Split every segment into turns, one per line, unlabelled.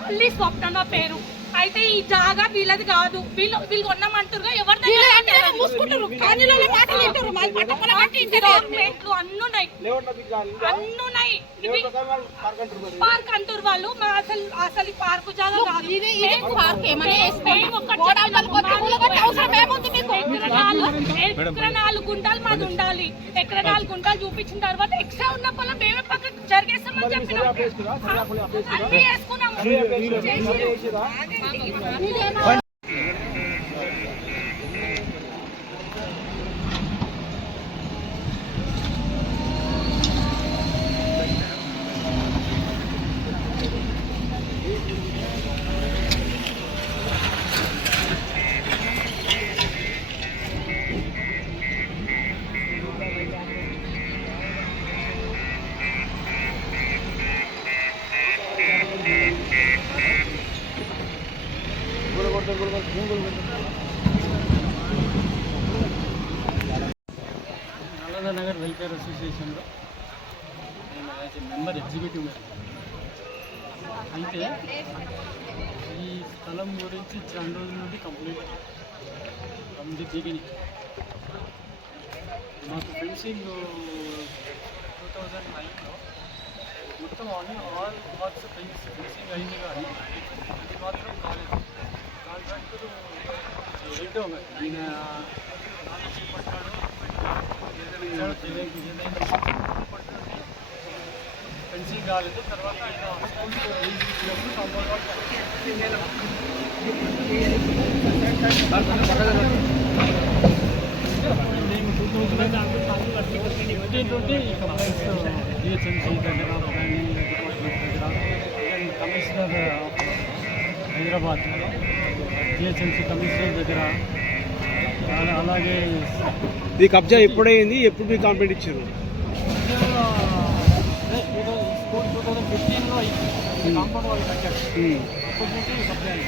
మళ్ళీ స్వప్న నా పేరు అయితే ఈ జాగా వీళ్ళది కాదు వీళ్ళు వీళ్ళు కొన్నామంటారు ఎవరి
వీళ్ళు
దగ్గర
అంటే మూసుకుంటారు. కానీలో మాటలు వింటారు. మాది పట్టపల అంటే ఇంటనే.
డాక్యుమెంట్లు అన్ని ఉన్నాయి అన్ని ఉన్నాయి ఇవి పార్క్ అంటారు వాళ్ళు మా అసలు అసలు పార్కు జాగా కాదు
పార్క్ ఏమని
నాలుగు గుంటలు మాది ఉండాలి. నాలుగు గుంటలు చూపించిన తర్వాత ఎక్స్ట్రా ఉన్న పొలం మేమే పక్కకు జరిగేస్తామని చెప్పినాం. అన్ని వేసుకున్నాము.
నల్లద నగర్ వెల్ఫేర్ అసోసియేషన్లో నేను యాజ్ మెంబర్ ఎగ్జిక్యూటివ్ అయితే ఈ స్థలం గురించి చాలా రోజుల నుండి కంప్లీట్ ఫ్రమ్ ది బిగినింగ్ మాకు ఫెన్సింగ్ టూ థౌజండ్ నైన్లో మొత్తం అన్ని ఆల్ వాట్స్ ఫెన్సింగ్ అయింది కానీ ఇది మాత్రం కాలేదు. కాంట్రాక్టర్ ఏంటో కాలేదు తర్వాత కంప్లైంట్స్ జిహెచ్ఎంసీ దగ్గర కమిషనర్ హైదరాబాద్ జిహెచ్ఎంసీ కమిషనర్ దగ్గర. అలా- అలాగే
ఇది కబ్జా ఎప్పుడైంది ఎప్పుడు మీకు కంప్లైంట్ ఇచ్చారు?
టూ థౌజండ్ ఫిఫ్టీన్లో కాంపౌండ్ వాళ్ళు కట్టారు అప్పటి నుండి కంప్లైంట్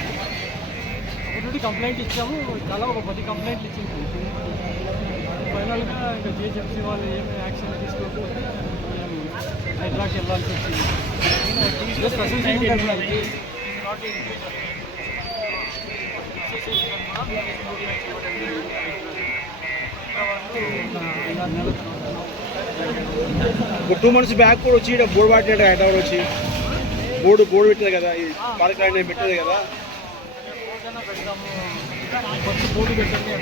అప్పటి నుండి కంప్లైంట్ ఇచ్చాము. చాలా ఒక పది కంప్లైంట్లు ఇచ్చింది. ఫైనల్గా ఇంకా జిహెచ్ఎంసీ వాళ్ళు ఏమి యాక్షన్ తీసుకోకపోతే మేము హైదరాబాద్కి వెళ్ళాల్సి వచ్చింది.
టూ మంత్స్ బ్యాక్ కూడా వచ్చి ఇక్కడ బోర్డు పట్టినట్టు హైదరాబాద్ వచ్చి బోర్డు బోర్డు పెట్టేది కదా ఈ పార్క్ లైన్ పెట్టేది కదా.
బోర్డు పెట్టండి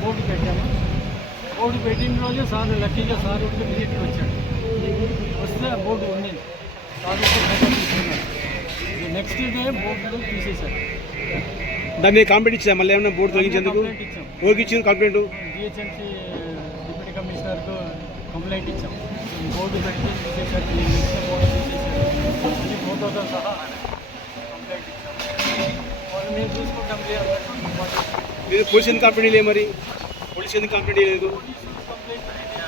బోర్డు పెట్టాము బోర్డు పెట్టిన రోజే సార్ లక్కీగా సార్ ఉంటే విజిట్కి వచ్చాడు. వస్తే బోర్డు ఉండింది. సార్ నెక్స్ట్ డే బోర్డు తీసేశారు
దాని మీద కంప్లైంట్ ఇచ్చా మళ్ళీ ఏమైనా బోర్డు తొలగించేందుకు? ఓకే ఇచ్చింది కంప్లైంట్
జిహెచ్ఎంసీ డిప్యూటీ కమిషనర్కు కంప్లైంట్ ఇచ్చాం. బోర్డు తీసేశారు నెక్స్ట్ బోర్డు తీసేశారు అన్ని ఫోటోతో సహా కంప్లైంట్ ఇచ్చాం. వాళ్ళు మేము చూసుకుంటాం లేదు
మీరు పోలీస్ ఎందుకు కంప్లైంట్ లేదు మరి? పోలీస్ ఎందుకు కంప్లైంట్ లేదు
కంప్లైంట్ ఐడియా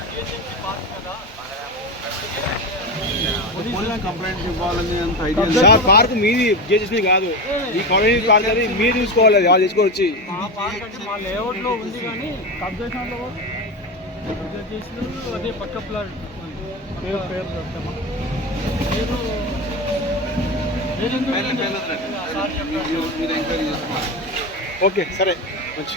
సార్ పార్క్ మీది చేసేసింది కాదు. ఈ కాలనీ పార్క్ అది మీరు చూసుకోవాలి అది వాళ్ళు
అదే పక్క ప్లాట్. పేరు పేరు పేరు? చెప్పారు.
ఓకే సరే. మంచి